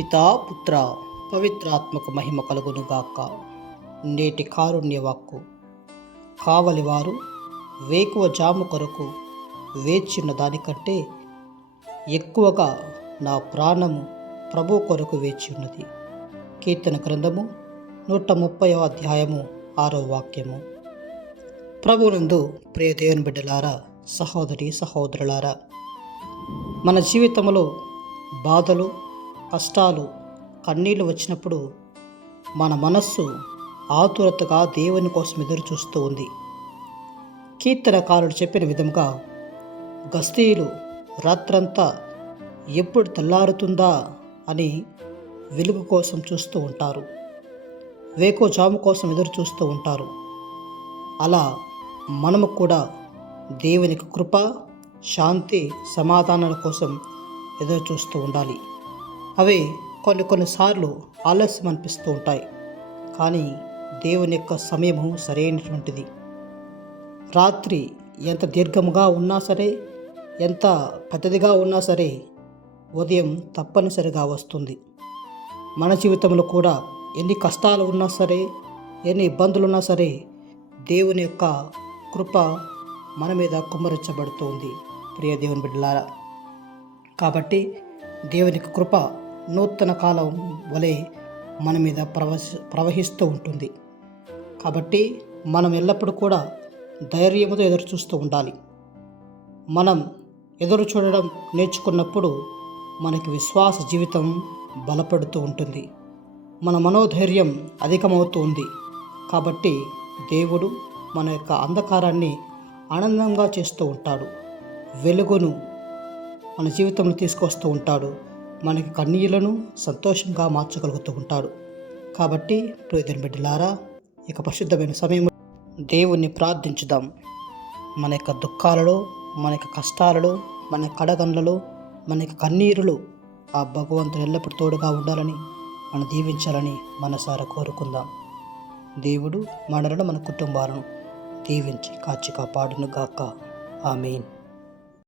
పితా పుత్ర పవిత్రాత్మకు మహిమ కలుగును గాక నేటి కారుణ్య వాక్కు కావలివారు వేకువ జాము కొరకు వేచిన దానికంటే ఎక్కువగా నా ప్రాణము ప్రభు కొరకు వేచి ఉన్నది కీర్తన గ్రంథము నూట ముప్పై అధ్యాయము ఆరో వాక్యము. ప్రభునందు ప్రియ దేవుని బిడ్డలారా సహోదరి సహోదరులారా మన జీవితంలో బాధలు కష్టాలు కన్నీళ్ళు వచ్చినప్పుడు మన మనస్సు ఆతురతగా దేవుని కోసం ఎదురు చూస్తూ ఉంది. కీర్తనకారుడు చెప్పిన విధంగా గస్తీలు రాత్రంతా ఎప్పుడు తెల్లారుతుందా అని వెలుగు కోసం చూస్తూ ఉంటారు. వేకో జాము కోసం ఎదురు చూస్తూ ఉంటారు. అలా మనము కూడా దేవునికి కృప శాంతి సమాధానాల కోసం ఎదురు చూస్తూ ఉండాలి. అవి కొన్ని కొన్నిసార్లు ఆలస్యం అనిపిస్తూ ఉంటాయి. కానీ దేవుని యొక్క సమయము సరైనటువంటిది. రాత్రి ఎంత దీర్ఘముగా ఉన్నా సరే ఎంత పెద్దదిగా ఉన్నా సరే ఉదయం తప్పనిసరిగా వస్తుంది. మన జీవితంలో కూడా ఎన్ని కష్టాలు ఉన్నా సరే ఎన్ని ఇబ్బందులు ఉన్నా సరే దేవుని యొక్క కృప మన మీద కుమ్మరించబడుతుంది. ప్రియ దేవుని బిడ్డలారా కాబట్టి దేవునికి కృప నూతన కాలం వలె మన మీద ప్రవహి ప్రవహిస్తూ ఉంటుంది. కాబట్టి మనం ఎల్లప్పుడూ కూడా ధైర్యముతో ఎదురు చూస్తూ ఉండాలి. మనం ఎదురు చూడడం నేర్చుకున్నప్పుడు మనకి విశ్వాస జీవితం బలపడుతూ ఉంటుంది. మన మనోధైర్యం అధికమవుతూ ఉంది. కాబట్టి దేవుడు మన యొక్క అంధకారాన్ని ఆనందంగా చేస్తూ ఉంటాడు. వెలుగును మన జీవితంలో తీసుకొస్తూ ఉంటాడు. మనకి కన్నీళ్ళను సంతోషంగా మార్చగలుగుతూ ఉంటాడు కాబట్టి ప్రియదని బిడ్డలారా ఇక పరిశుద్ధమైన సమయం దేవుణ్ణి ప్రార్థించుదాం. మన యొక్క దుఃఖాలలో మన యొక్క కష్టాలలో మన కడగండ్లలో మన యొక్క కన్నీరులు ఆ భగవంతుడు ఎల్లప్పుడూ తోడుగా ఉండాలని మనం దీవించాలని మనసారా కోరుకుందాం. దేవుడు మనలను మన కుటుంబాలను దీవించి కాచి కాపాడును గాక. ఆమెన్.